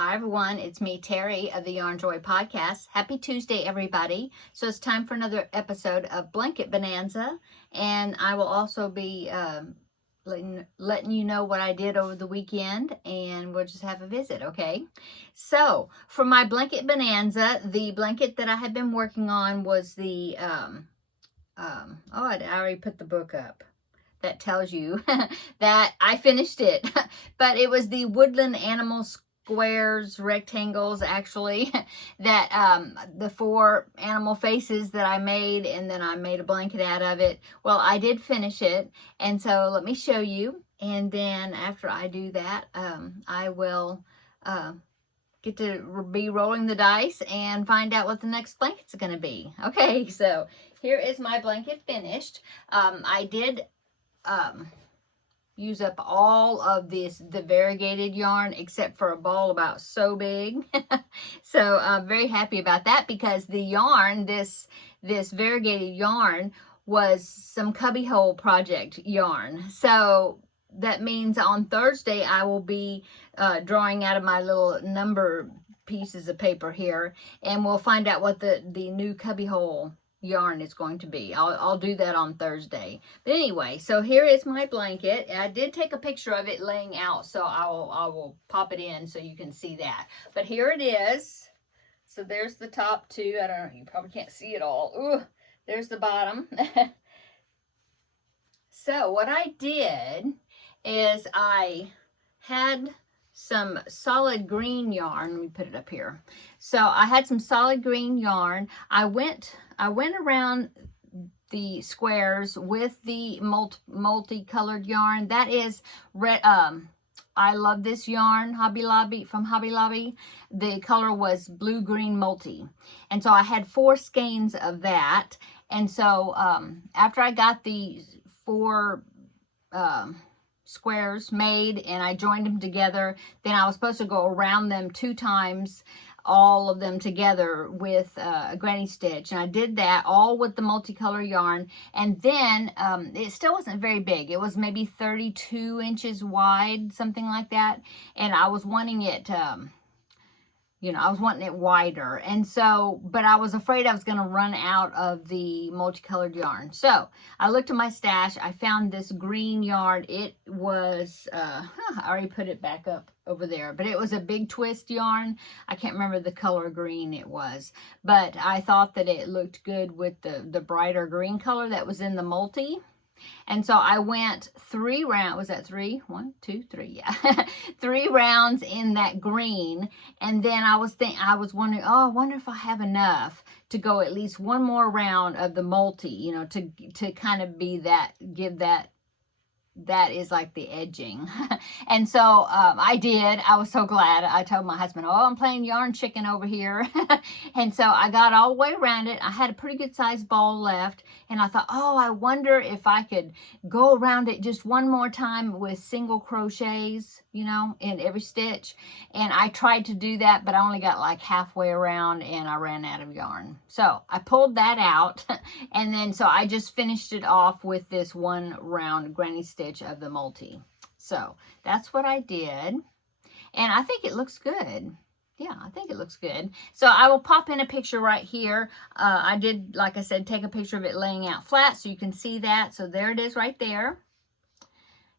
Hi everyone, it's me Terry of the Yarn Joy Podcast. Happy Tuesday everybody. So it's time for another episode of Blanket Bonanza, and I will also be letting you know what I did over the weekend, and we'll just have a visit, okay? So for my Blanket Bonanza, the blanket that I had been working on was the, I already put the book up. That tells you that I finished it, but it was the Woodland Animal Squares, rectangles actually, that the 4 animal faces that I made, and then I made a blanket out of it. Well, I did finish it, and so let me show you, and then after I do that, I will get to be rolling the dice and find out what the next blanket's going to be. Okay, so here is my blanket finished. I did use up all of the variegated yarn except for a ball about so big. So I'm very happy about that, because the yarn, this variegated yarn, was some cubbyhole project yarn. So that means on Thursday I will be drawing out of my little number pieces of paper here, and we'll find out what the new cubbyhole yarn is going to be. I'll do that on Thursday. But anyway, so here is my blanket. I did take a picture of it laying out, so I will pop it in so you can see that. But here it is. So there's the top two. I don't know, you probably can't see it all. Ooh, there's the bottom. So what I did is I had some solid green yarn. Let me put it up here. So I had some solid green yarn. I went around the squares with the multicolored yarn. That is red. I love this yarn, from Hobby Lobby. The color was blue green multi, and so I had 4 skeins of that. And so after I got the 4 squares made and I joined them together, then I was supposed to go around them 2 times, all of them together with a granny stitch, and I did that all with the multicolor yarn. And then it still wasn't very big. It was maybe 32 inches wide, something like that, and I was wanting it I was wanting it wider. And so, but I was afraid I was going to run out of the multicolored yarn. So I looked at my stash. I found this green yarn. It was, I already put it back up over there, but it was a big twist yarn. I can't remember the color green it was, but I thought that it looked good with the brighter green color that was in the multi. And so I went 3 rounds. Was that 3? 1, 2, 3. Yeah, 3 rounds in that green. And then I was wondering, oh, I wonder if I have enough to go at least 1 more round of the multi, to kind of be that, give that is like the edging. And so I did. I was so glad. I told my husband, oh, I'm playing yarn chicken over here. And so I got all the way around it. I had a pretty good sized ball left, and I thought, oh, I wonder if I could go around it just 1 more time with single crochets, in every stitch. And I tried to do that, but I only got like halfway around and I ran out of yarn. So I pulled that out, and then so I just finished it off with this 1 round granny stitch of the multi. So that's what I did, and I think it looks good. Yeah, I think it looks good. So I will pop in a picture right here. I did, like I said, take a picture of it laying out flat so you can see that. So there it is right there.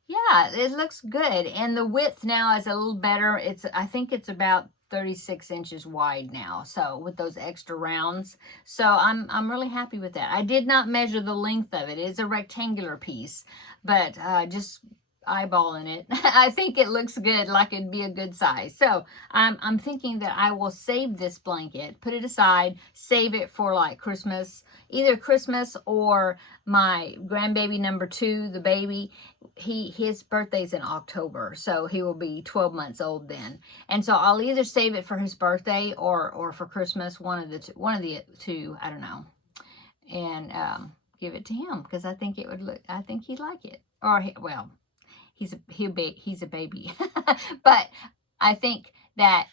Yeah, it looks good. And the width now is a little better. I think it's about 36 inches wide now, so with those extra rounds. So I'm really happy with that. I did not measure the length of it. It's a rectangular piece, but just eyeballing it, I think it looks good, like it'd be a good size. So I'm thinking that I will save this blanket, put it aside, save it for like Christmas, either Christmas or my grandbaby number 2, the baby. His birthday's in October, so he will be 12 months old then. And so I'll either save it for his birthday or for Christmas, one of the two, I don't know, and give it to him, because I think I think he'd like it. Or well, he's a baby, but I think that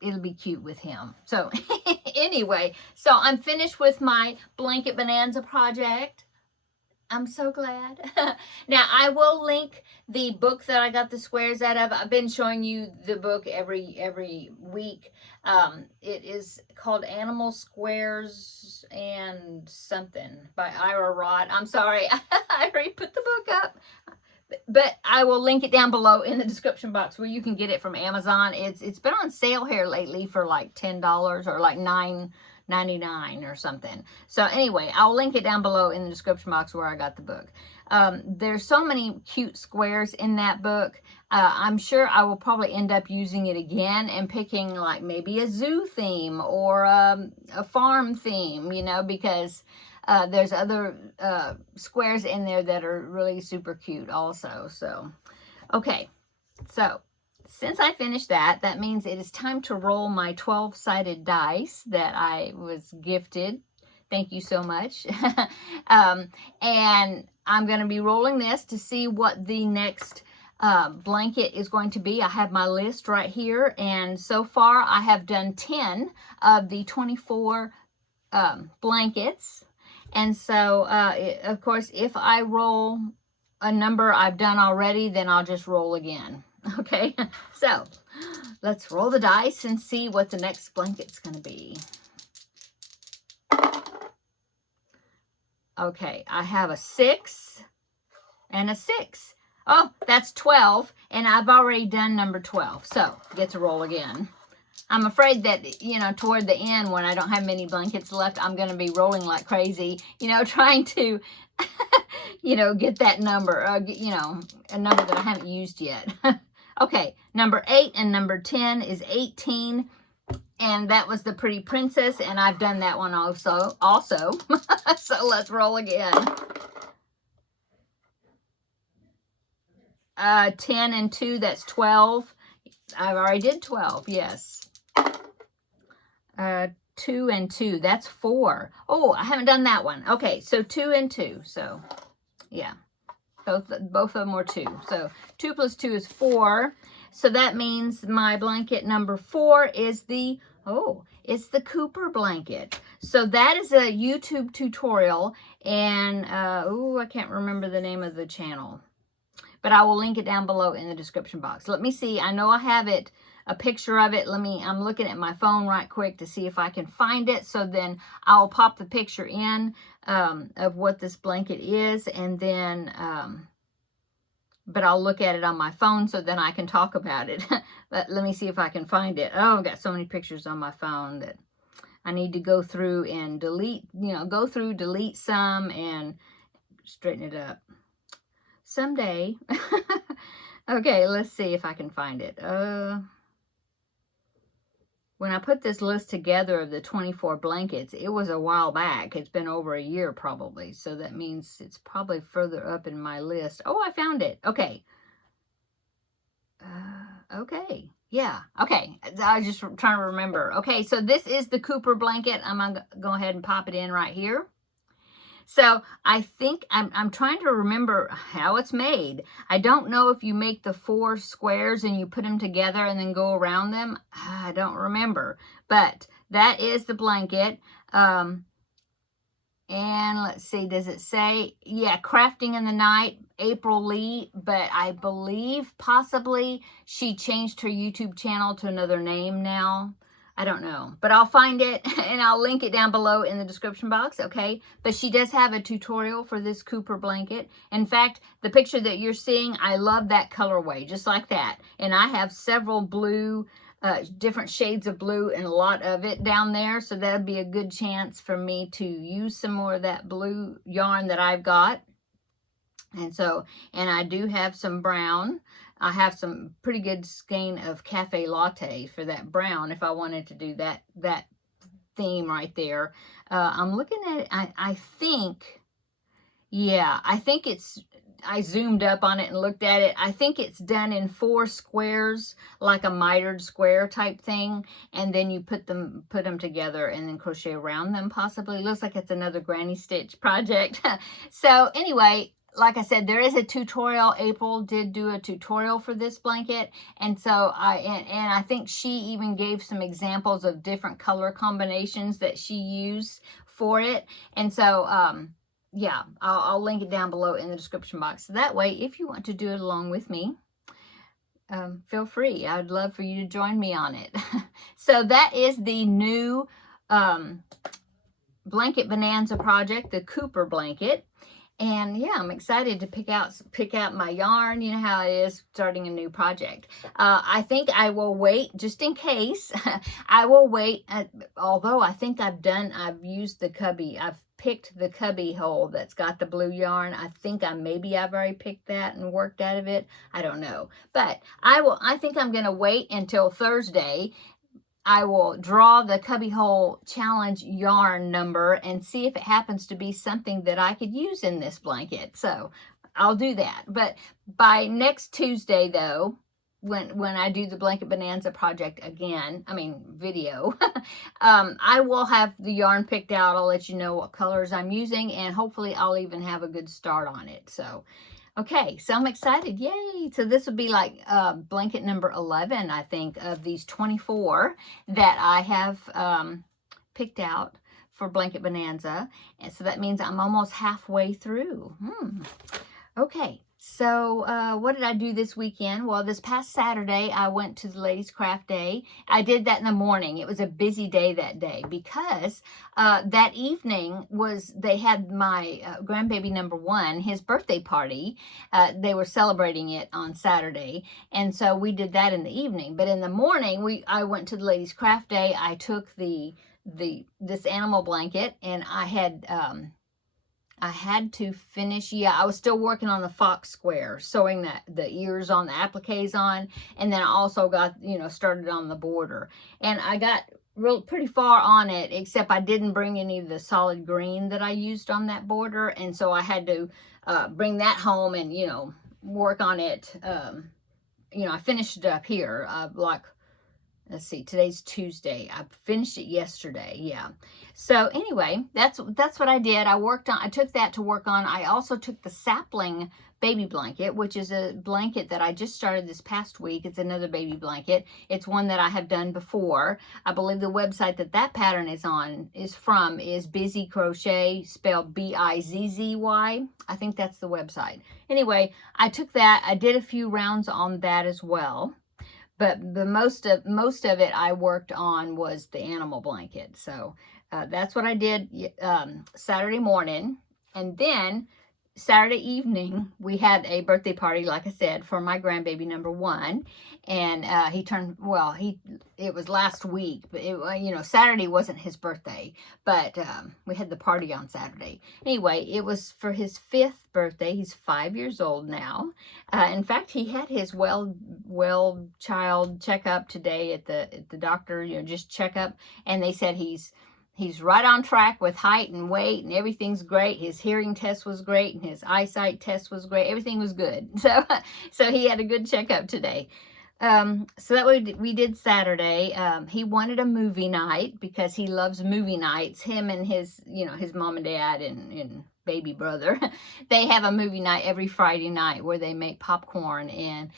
it'll be cute with him. So anyway, so I'm finished with my Blanket Bonanza project. I'm so glad. Now, I will link the book that I got the squares out of. I've been showing you the book every week. It is called Animal Squares and something by Ira Rod. I'm sorry, I already put the book up. But I will link it down below in the description box where you can get it from Amazon. It's been on sale here lately for like $10 or like $9.99 or something. So anyway, I'll link it down below in the description box where I got the book. There's so many cute squares in that book. I'm sure I will probably end up using it again and picking like maybe a zoo theme or a farm theme, you know, because there's other squares in there that are really super cute also. So, okay. So, since I finished that, that means it is time to roll my 12-sided dice that I was gifted. Thank you so much. And I'm going to be rolling this to see what the next blanket is going to be. I have my list right here. And so far, I have done 10 of the 24 blankets. And so, of course, if I roll a number I've done already, then I'll just roll again. Okay, so let's roll the dice and see what the next blanket's going to be. Okay, I have a 6 and a 6. Oh, that's 12, and I've already done number 12, so get to roll again. I'm afraid that, you know, toward the end when I don't have many blankets left, I'm going to be rolling like crazy, you know, trying to, you know, get that number, you know, a number that I haven't used yet. Okay, number 8 and number 10 is 18, and that was the Pretty Princess, and I've done that one also. So let's roll again. 10 and 2, that's 12. I've already did 12, yes. 2 and 2, that's 4. Oh, I haven't done that one. Okay, so 2 and 2. So, yeah, both of them were 2. So 2 plus 2 is 4. So that means my blanket number 4 is the, it's the Cooper blanket. So that is a YouTube tutorial, and I can't remember the name of the channel, but I will link it down below in the description box. Let me see. I know I have it, a picture of it. I'm looking at my phone right quick to see if I can find it. So then I'll pop the picture in of what this blanket is, and then, but I'll look at it on my phone so then I can talk about it. But let me see if I can find it. Oh, I've got so many pictures on my phone that I need to go through and delete, delete some and straighten it up. Someday. Okay, let's see if I can find it. When I put this list together of the 24 blankets, it was a while back. It's been over a year probably. So that means it's probably further up in my list. Oh, I found it. Okay. Okay. Yeah. Okay. I was just trying to remember. Okay, so this is the Cooper blanket. I'm going to go ahead and pop it in right here. So I think I'm trying to remember how it's made. I don't know if you make the 4 squares and you put them together and then go around them. I don't remember. But that is the blanket. And let's see, does it say? Yeah, Crafting in the Night, April Lee. But I believe possibly she changed her YouTube channel to another name now. I don't know, but I'll find it and I'll link it down below in the description box, okay? But she does have a tutorial for this Cooper blanket. In fact, the picture that you're seeing, I love that colorway, just like that. And I have several blue, different shades of blue and a lot of it down there. So that'd be a good chance for me to use some more of that blue yarn that I've got. And so, and I do have some brown. I have some pretty good skein of cafe latte for that brown if I wanted to do that theme right there. I'm looking at it. I think, yeah, I think it's, I zoomed up on it and looked at it. I think it's done in 4 squares, like a mitered square type thing. And then you put them together and then crochet around them possibly. Looks like it's another granny stitch project. So anyway, like I said, there is a tutorial. April did do a tutorial for this blanket. And so I think she even gave some examples of different color combinations that she used for it. And so, yeah, I'll link it down below in the description box. So that way, if you want to do it along with me, feel free. I'd love for you to join me on it. So that is the new Blanket Bonanza project, the Cooper blanket. And yeah, I'm excited to pick out my yarn. You know how it is starting a new project. I think I will wait just in case. I will wait. Although I think I've used the cubby. I've picked the cubby hole that's got the blue yarn. I think maybe I've already picked that and worked out of it. I don't know. But I think I'm going to wait until Thursday. I will draw the cubbyhole challenge yarn number and see if it happens to be something that I could use in this blanket. So I'll do that. But by next Tuesday, though, when I do the Blanket Bonanza project again, video, I will have the yarn picked out. I'll let you know what colors I'm using, and hopefully I'll even have a good start on it. So okay, so I'm excited. Yay. So this would be like blanket number 11, I think, of these 24 that I have picked out for Blanket Bonanza. And so that means I'm almost halfway through. Okay, so what did I do this weekend? Well, this past Saturday, I went to the Ladies Craft Day. I did that in the morning. It was a busy day that day because that evening they had my grandbaby number 1, his birthday party. They were celebrating it on Saturday, and so we did that in the evening. But in the morning, I went to the Ladies Craft Day. I took this animal blanket, and I had to finish, I was still working on the fox square, sewing the ears on the appliques on, and then I also got, started on the border. And I got pretty far on it, except I didn't bring any of the solid green that I used on that border, and so I had to bring that home and, work on it. I finished it up here, let's see, today's Tuesday. I finished it yesterday. Yeah. So anyway, that's what I did. I took that to work on. I also took the sapling baby blanket, which is a blanket that I just started this past week. It's another baby blanket. It's one that I have done before. I believe the website that pattern is from is Busy Crochet, spelled B-I-Z-Z-Y. I think that's the website. Anyway, I took that. I did a few rounds on that as well. But the most of it I worked on was the animal blanket. So that's what I did Saturday morning. And then Saturday evening, we had a birthday party, like I said, for my grandbaby number 1. And he turned, it was last week. But, Saturday wasn't his birthday. But we had the party on Saturday. Anyway, it was for his 5th birthday. He's 5 years old now. In fact, he had his well child checkup today at the doctor, just checkup. And they said he's right on track with height and weight, and everything's great. His hearing test was great, and his eyesight test was great. Everything was good. So he had a good checkup today. So that we did Saturday. He wanted a movie night because he loves movie nights. Him and his mom and dad and baby brother, they have a movie night every Friday night where they make popcorn and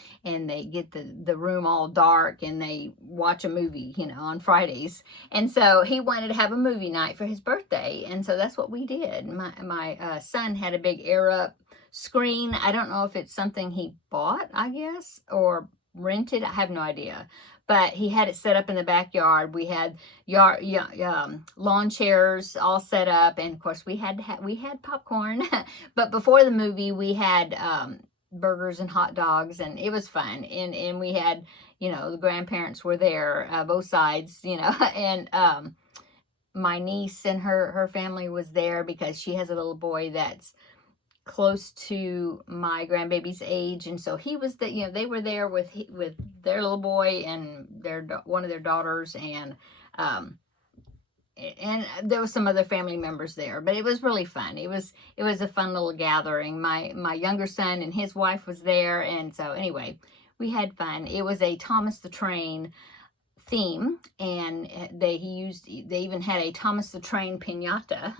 they get the room all dark and they watch a movie, on Fridays. And so he wanted to have a movie night for his birthday. And so that's what we did. My son had a big air up screen. I don't know if it's something he bought, I guess, or rented. I have no idea. But he had it set up in the backyard. We had lawn chairs all set up, and of course we had popcorn. But before the movie, we had burgers and hot dogs, and it was fun. And we had, the grandparents were there, both sides, and my niece and her family was there because she has a little boy that's close to my grandbaby's age, and so he was they were there with their little boy and one of their daughters, and there was some other family members there, but it was really fun. It was a fun little gathering. My younger son and his wife was there, and so anyway, we had fun. It was a Thomas the Train theme, and they even had a Thomas the Train piñata.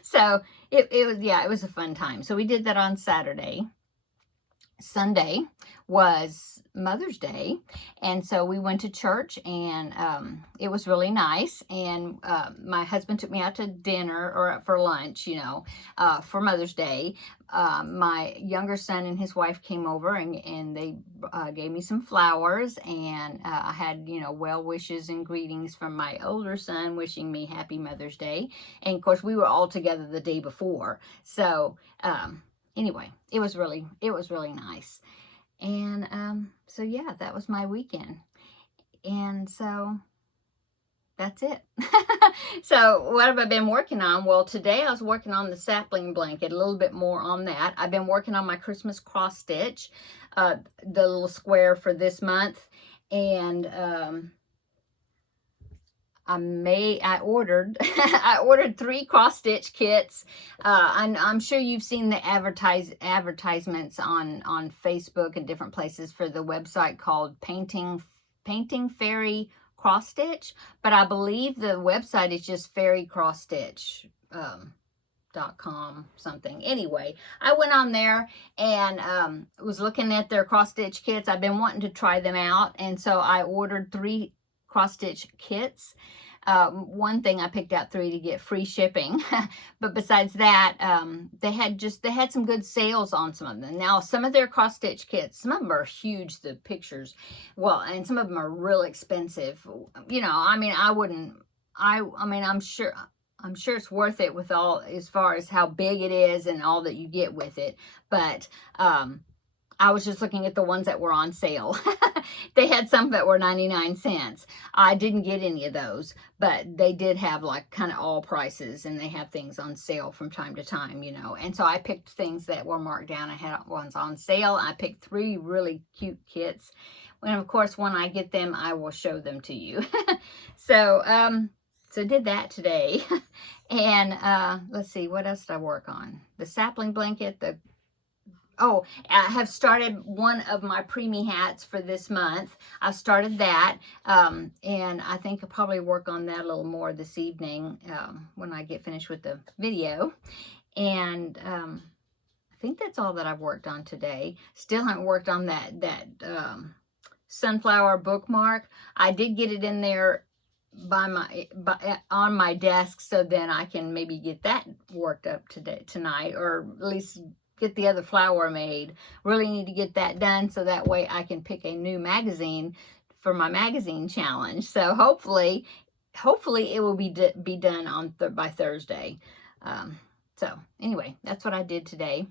So it was a fun time. So we did that on Saturday. Sunday was Mother's Day, and so we went to church, and it was really nice. And my husband took me out to dinner or for lunch, for Mother's Day. My younger son and his wife came over, and they gave me some flowers, and I had, well wishes and greetings from my older son wishing me happy Mother's Day. And of course, we were all together the day before, so anyway, it was really nice. And so yeah, that was my weekend. And so that's it. So what have I been working on? Well, today I was working on the sapling blanket, a little bit more on that. I've been working on my Christmas cross stitch, the little square for this month. And I ordered I ordered 3 cross stitch kits. I'm sure you've seen the advertisements on Facebook and different places for the website called Painting Fairy Cross Stitch, but I believe the website is just Fairy Cross Stitch. .com something. Anyway, I went on there and was looking at their cross stitch kits. I've been wanting to try them out, and so I ordered 3 cross stitch kits. One thing, I picked out 3 to get free shipping, but besides that, they had some good sales on some of them. Now, some of their cross stitch kits, some of them are huge, the pictures, well, and some of them are real expensive. I mean, I'm sure it's worth it with all, as far as how big it is and all that you get with it. But I was just looking at the ones that were on sale. They had some that were 99 cents. I didn't get any of those, but they did have like kind of all prices, and they have things on sale from time to time, And so I picked things that were marked down. I had ones on sale. I picked 3 really cute kits. And of course, when I get them, I will show them to you. So I did that today. And let's see, what else did I work on? The sapling blanket, I have started one of my preemie hats for this month. I started that, and I think I'll probably work on that a little more this evening when I get finished with the video. And I think that's all that I've worked on today. Still haven't worked on that sunflower bookmark. I did get it in there on my desk, so then I can maybe get that worked up tonight, or at least get the other flower made. Really need to get that done, so that way I can pick a new magazine for my magazine challenge. So hopefully it will be done by Thursday. So anyway, that's what I did today.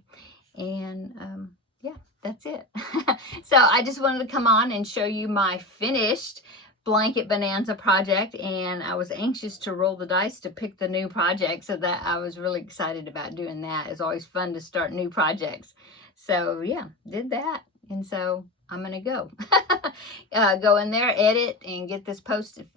And yeah, that's it. So I just wanted to come on and show you my finished blanket bonanza project, and I was anxious to roll the dice to pick the new project, so that I was really excited about doing that. It's always fun to start new projects. So yeah, did that, and so I'm gonna go go in there, edit, and get this posted,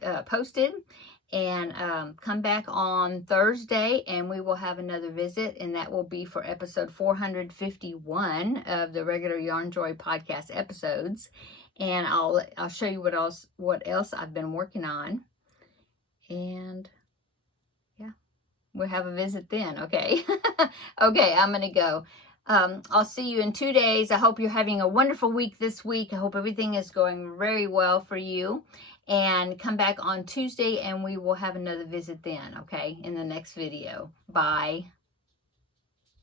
and come back on Thursday, and we will have another visit, and that will be for episode 451 of the regular Yarn Joy podcast episodes. And I'll show you what else I've been working on. And yeah, we'll have a visit then, okay? Okay, I'm going to go. I'll see you in 2 days. I hope you're having a wonderful week this week. I hope everything is going very well for you. And come back on Tuesday, and we will have another visit then, okay, in the next video. Bye.